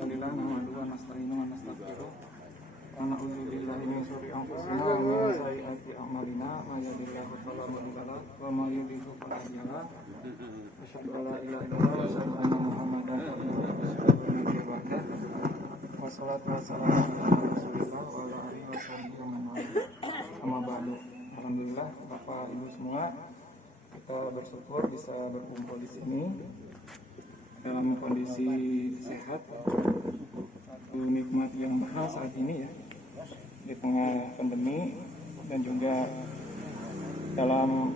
hamdalillah nahmaduhu wa nasta'inuhu wa nastaghfiruh wa na'udzu billahi min syururi anfusina wa min sayyiati a'malina may yahdihillahu fala mudilla lahu wa may yudlil fala hadiya lahu asyhadu an la ilaha illallah wa asyhadu anna muhammadan rasulullah wassalatu wassalamu ala rasulillah wa ala alihi washabbihi wa man walah amma ba'du. Alhamdulillah Bapak Ibu semua, kita bersyukur bisa berkumpul di sini dalam kondisi sehat, nikmat yang mahal saat ini ya, di tengah pandemi, dan juga dalam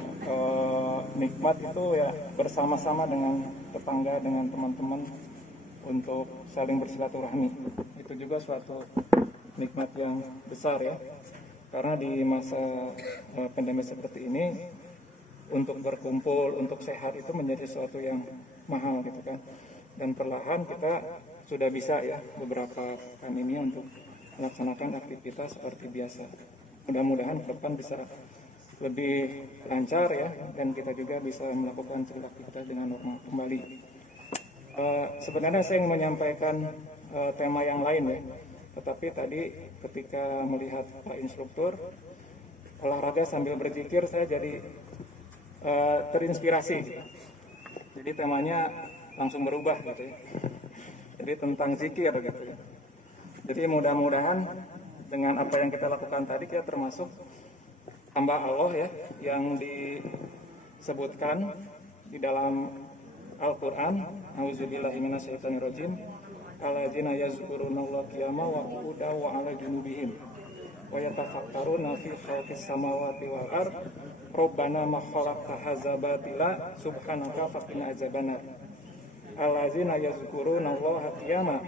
nikmat itu ya bersama-sama dengan tetangga, dengan teman-teman untuk saling bersilaturahmi. Itu juga suatu nikmat yang besar ya, karena di masa pandemi seperti ini untuk berkumpul, untuk sehat itu menjadi sesuatu yang mahal gitu kan. Dan perlahan kita sudah bisa ya beberapa pekan ini untuk melaksanakan aktivitas seperti biasa. Mudah-mudahan ke depan bisa lebih lancar ya, dan kita juga bisa melakukan aktivitas dengan normal kembali. Sebenarnya saya ingin menyampaikan tema yang lain ya, tetapi tadi ketika melihat Pak Instruktur olahraga sambil berzikir, saya jadi terinspirasi. Jadi temanya langsung berubah gitu ya. Jadi tentang zikir gitu ya. Jadi mudah-mudahan dengan apa yang kita lakukan tadi, kita termasuk hamba Allah ya, yang disebutkan di dalam Al-Quran, auzubillahi minasyaitonirrajim, alladzina yazkurunallaha qiyaman wa qu'udan wa 'ala junubihim wa yatafakkaruna fi khalqis samawati wal ardh Rabbana ma khalaqta hadza batila subhanaka faqina azabannar. Allazina yazkurunallaha qiyaman.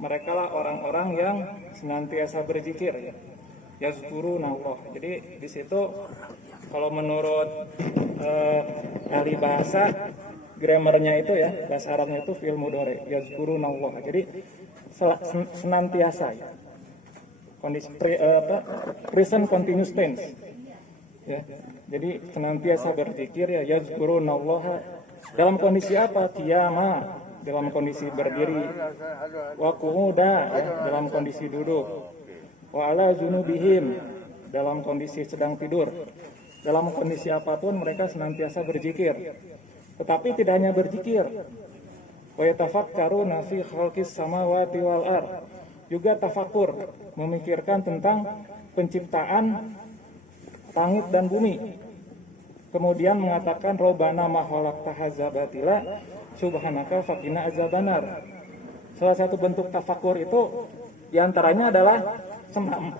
Mereka lah orang-orang yang senantiasa berzikir ya. Yazkurunallah. Jadi di situ kalau menurut ahli bahasa, grammarnya itu ya, bahasa Arabnya itu fi'il mudhari, yazkurunallah. Jadi senantiasa ya. Kondisi present continuous tense. Ya. Jadi senantiasa berzikir ya, yazkurunallaha dalam kondisi apa? Qiyama, dalam kondisi berdiri, wa qu'uda ya, dalam kondisi duduk, wa 'ala junubihim, dalam kondisi sedang tidur. Dalam kondisi apapun mereka senantiasa berzikir. Tetapi tidak hanya berzikir, wa yatafakkaruna fi khalqis samawati wal ardh, juga tafakur, memikirkan tentang penciptaan langit dan bumi. Kemudian mengatakan Rabbana ma khalaqta hadza batila subhanaka faqina azabannar. Salah satu bentuk tafakur itu diantaranya adalah senam.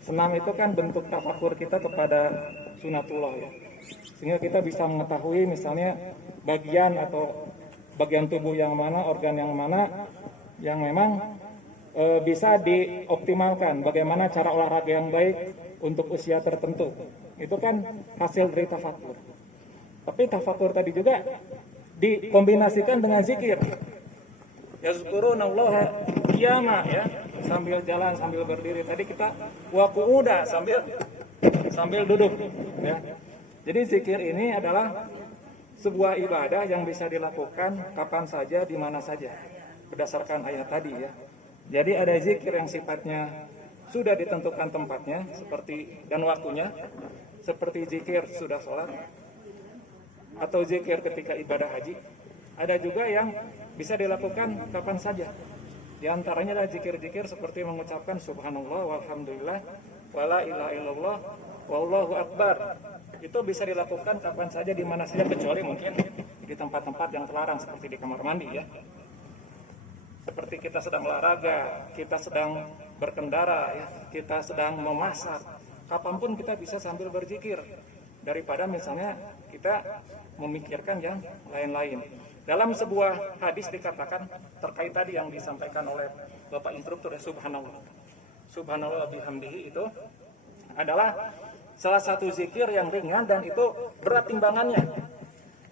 Senam itu kan bentuk tafakur kita kepada sunatullah ya. Sehingga kita bisa mengetahui misalnya bagian atau bagian tubuh yang mana, organ yang mana yang memang bisa dioptimalkan, bagaimana cara olahraga yang baik untuk usia tertentu. Itu kan hasil dari tafakur. Tapi tafakur tadi juga dikombinasikan dengan zikir. Yazkurunallaha qiyama ya, sambil jalan, sambil berdiri. Tadi kita wa qu'uda, sambil duduk ya. Jadi zikir ini adalah sebuah ibadah yang bisa dilakukan kapan saja, di mana saja, berdasarkan ayat tadi ya. Jadi ada zikir yang sifatnya sudah ditentukan tempatnya seperti dan waktunya, seperti zikir sudah sholat atau zikir ketika ibadah haji. Ada juga yang bisa dilakukan kapan saja. Di antaranya adalah zikir-zikir seperti mengucapkan subhanallah walhamdulillah wala ilaha illallah wallahu akbar. Itu bisa dilakukan kapan saja, di mana saja, kecuali mungkin di tempat-tempat yang terlarang seperti di kamar mandi ya. Seperti kita sedang olahraga, kita sedang berkendara ya, kita sedang memasak, kapanpun kita bisa sambil berzikir, daripada misalnya kita memikirkan yang lain-lain. Dalam sebuah hadis dikatakan terkait tadi yang disampaikan oleh Bapak Instruktur ya, subhanallah bihamdihi, itu adalah salah satu zikir yang ringan dan itu berat timbangannya.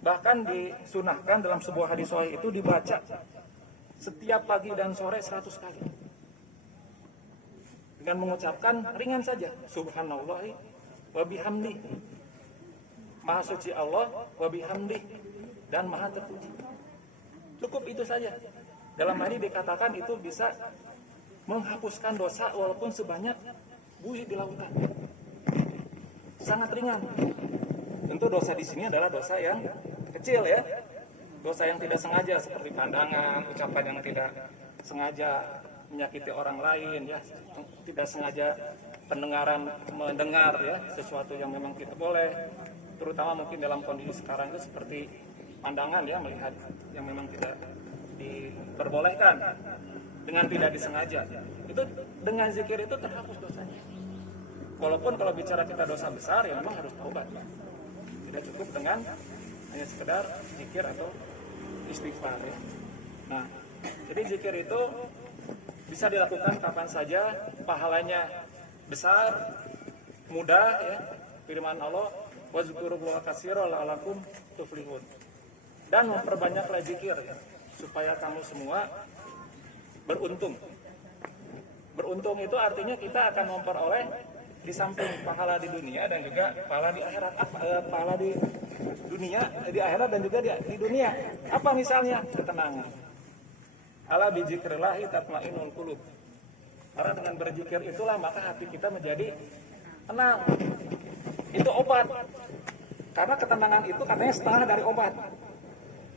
Bahkan disunahkan dalam sebuah hadis sahih itu dibaca setiap pagi dan sore 100 kali. Dengan mengucapkan ringan saja, subhanallah wa bihamdi. Maha suci Allah wa bihamdi, dan maha terpuji. Cukup itu saja. Dalam hadis dikatakan itu bisa menghapuskan dosa walaupun sebanyak buih di lautan. Sangat ringan. Tentu dosa di sini adalah dosa yang kecil ya. Dosa yang tidak sengaja seperti pandangan, ucapan yang tidak sengaja menyakiti orang lain ya, tidak sengaja pendengaran mendengar ya sesuatu yang memang tidak boleh, terutama mungkin dalam kondisi sekarang itu seperti pandangan ya, melihat yang memang tidak diperbolehkan dengan tidak disengaja. Itu dengan zikir itu terhapus dosanya. Walaupun kalau bicara kita dosa besar ya memang harus taubat. Tidak cukup dengan hanya sekedar zikir atau istighfar ya. Nah, jadi zikir itu bisa dilakukan kapan saja, pahalanya besar, mudah ya. Firman Allah, wazkurullaha katsiran la'allakum tuflihun. Dan memperbanyaklah zikir ya, supaya kamu semua beruntung. Beruntung itu artinya kita akan memperoleh di samping pahala di dunia dan juga pahala di akhirat. Pahala di dunia, di akhirat dan juga di dunia. Apa misalnya? Ketenangan. Ala bizikrillahi tatmainnul qulub. Karena dengan berzikir itulah maka hati kita menjadi tenang. Itu obat. Karena ketenangan itu katanya setengah dari obat.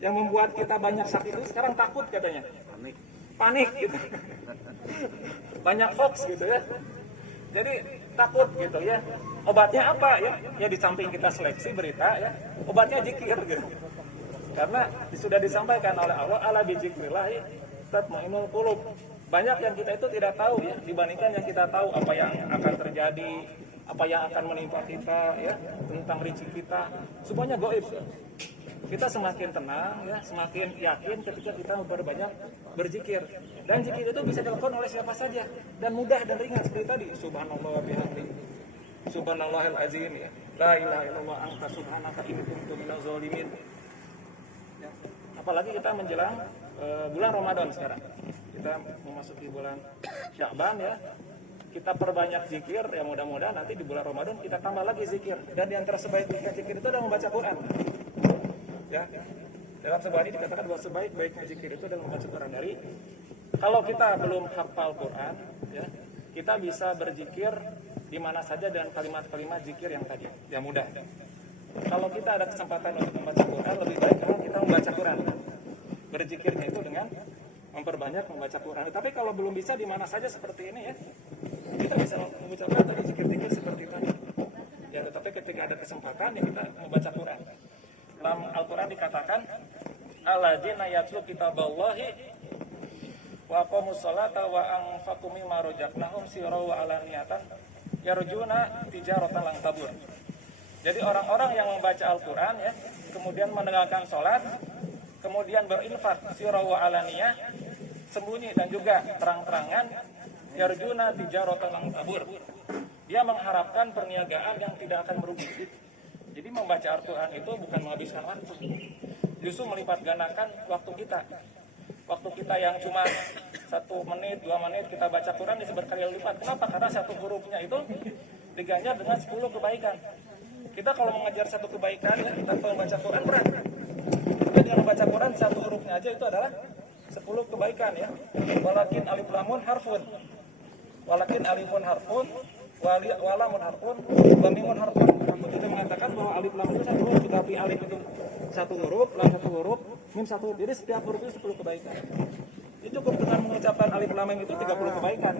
Yang membuat kita banyak sakit itu sekarang takut katanya. Panik gitu. Banyak hoax gitu ya. Jadi takut gitu ya. Obatnya apa ya? Ya di samping kita seleksi berita ya, obatnya zikir gitu. Karena sudah disampaikan oleh Allah, ala bizikrillahi tatmainnul qulub. Banyak yang kita itu tidak tahu ya, dibandingkan yang kita tahu apa yang akan terjadi, apa yang akan menimpa kita ya, tentang rezeki kita, semuanya gaib. Kita semakin tenang ya, semakin yakin ketika kita memperbanyak berzikir. Dan zikir itu bisa dilakukan oleh siapa saja dan mudah dan ringan seperti tadi. Subhanallah bihamdi. Subhanallahil azim ya. La ilaha illallah anta subhanaka inni kuntu minaz zalimin. Ya. Apalagi kita menjelang bulan Ramadan sekarang. Kita memasuki bulan Sya'ban ya. Kita perbanyak zikir ya, mudah-mudahan nanti di bulan Ramadan kita tambah lagi zikir. Dan di antara sebaik-baiknya zikir itu adalah membaca Quran. Ya, dalam sebuah hadis dikatakan bahwa sebaik-baiknya zikir itu adalah membaca Quran. Dari kalau kita belum hafal Quran, ya, kita bisa berzikir di mana saja dengan kalimat-kalimat zikir yang tadi, yang mudah. Kalau kita ada kesempatan untuk membaca Quran, lebih baik memang kita membaca Quran. Berzikirnya itu dengan memperbanyak membaca Quran. Tapi kalau belum bisa di mana saja seperti ini ya, kita bisa mengucapkan tadi zikir-zikir seperti tadi. Ya, tetapi ketika ada kesempatan ya kita membaca Quran. Dalam Al-Quran dikatakan alladzina yatlu kitaballahi wa aqamus sholata wa anfaqu mimma razaqnahum sirran wa alaniyatan yarjuna tijaratan lan tabur. Jadi orang-orang yang membaca Al-Quran ya, kemudian menegakkan sholat, kemudian berinfak sirran wa alaniyah, sembunyi dan juga terang-terangan, yarjuna tijaratan lan tabur. Dia mengharapkan perniagaan yang tidak akan merugi. Jadi membaca Al-Quran itu bukan menghabiskan waktu, justru melipat gandakan waktu kita. Waktu kita yang cuma 1 menit, 2 menit kita baca Quran bisa berkali lipat. Kenapa? Karena satu hurufnya itu diganjar dengan 10 kebaikan. Kita kalau mengejar satu kebaikan ya, tanpa membaca Quran berat. Kita dengan membaca Quran satu hurufnya aja itu adalah 10 kebaikan ya. Walakin alif lamun harfun. Walakin alifun harfun, walamun harfun, wamimun harfun. Kamu tidak mengatakan bahwa alif lam itu satu huruf, tetapi alif itu satu huruf, lam satu huruf, mim satu huruf. Jadi setiap huruf itu 10 kebaikan. Itu cukup dengan mengucapkan alif lam itu 30 kebaikan.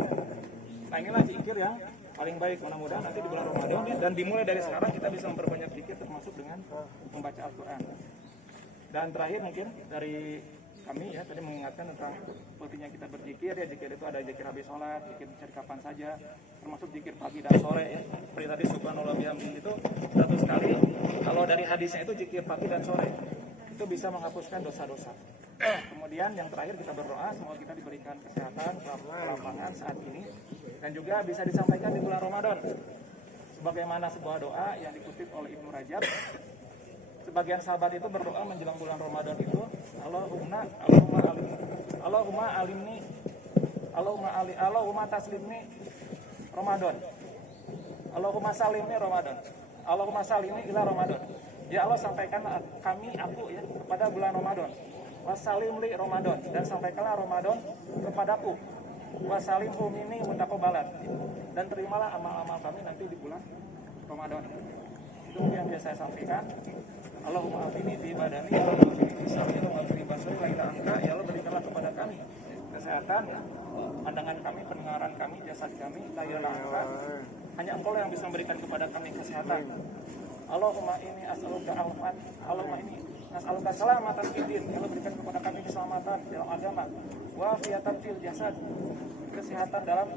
Nah inilah zikir yang paling baik. Mudah-mudahan nanti di bulan Ramadan ya, dan dimulai dari sekarang kita bisa memperbanyak zikir termasuk dengan membaca Al-Quran. Dan terakhir mungkin dari kami ya tadi mengingatkan tentang pentingnya kita berzikir ya. Zikir itu ada zikir habis sholat, zikir mencari kapan saja, termasuk zikir pagi dan sore ya. Seperti tadi subhanallah bihamdihi itu 100 kali. Kalau dari hadisnya itu zikir pagi dan sore itu bisa menghapuskan dosa-dosa. Kemudian yang terakhir kita berdoa semoga kita diberikan kesehatan, kelapangan saat ini dan juga bisa disampaikan di bulan Ramadan. Sebagaimana sebuah doa yang dikutip oleh Ibnu Rajab. Sebagian sahabat itu berdoa menjelang bulan Ramadan itu, Allahumma taslimni Ramadan. Allahumma salimni Ramadan. Allahumma salimni ila Ramadan. Ya Allah sampaikan aku ya kepada bulan Ramadan. wasalim li Ramadan, dan sampaikanlah Ramadan kepadaku, wasalim humini mutaqabbalan, dan terimalah amal-amal kami nanti di bulan Ramadan. Itu yang biasa saya sampaikan. Allahumma afini fi badani, Allahumma afini fi sam'i, Allahumma afini basari, laila angka, ya Allah berikanlah kepada kami kesehatan, pandangan kami, pendengaran kami, jasad kami, laila angka, hanya Engkau yang bisa memberikan kepada kami kesehatan. Allahumma ini as'aluka al-fat, Allahumma ini as'aluka salamatan fid din, ya Allah berikan kepada kami keselamatan dalam agama, wa afiatan fil jasad, kesehatan dalam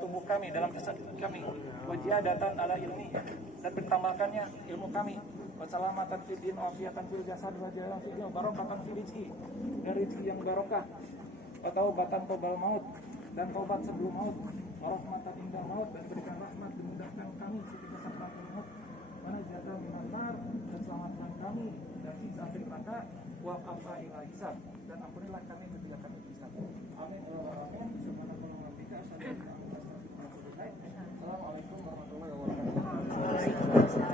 tubuh kami, dalam jasad kami, wa ziyadatan ala ilmi, dan bertambahkannya ilmu kami, wa salamatan fid din, wa afiatan fil jasad, wa ziyadatan fil ilmi, wa barakatan fil rizqi, dan rezeki yang barokah, wa taubatan qabla maut, dan taubat sebelum maut, wa rahmatan inda maut, dan berikan rahmat dimudahkan kami ketika sakaratul maut, wa najatan minan nar, dan selamatkan kami dari siksa api neraka, wa afa ila hisab, dan ampunilah kami ketika kami hisab. Amin. Assalamualaikum warahmatullahi wabarakatuh.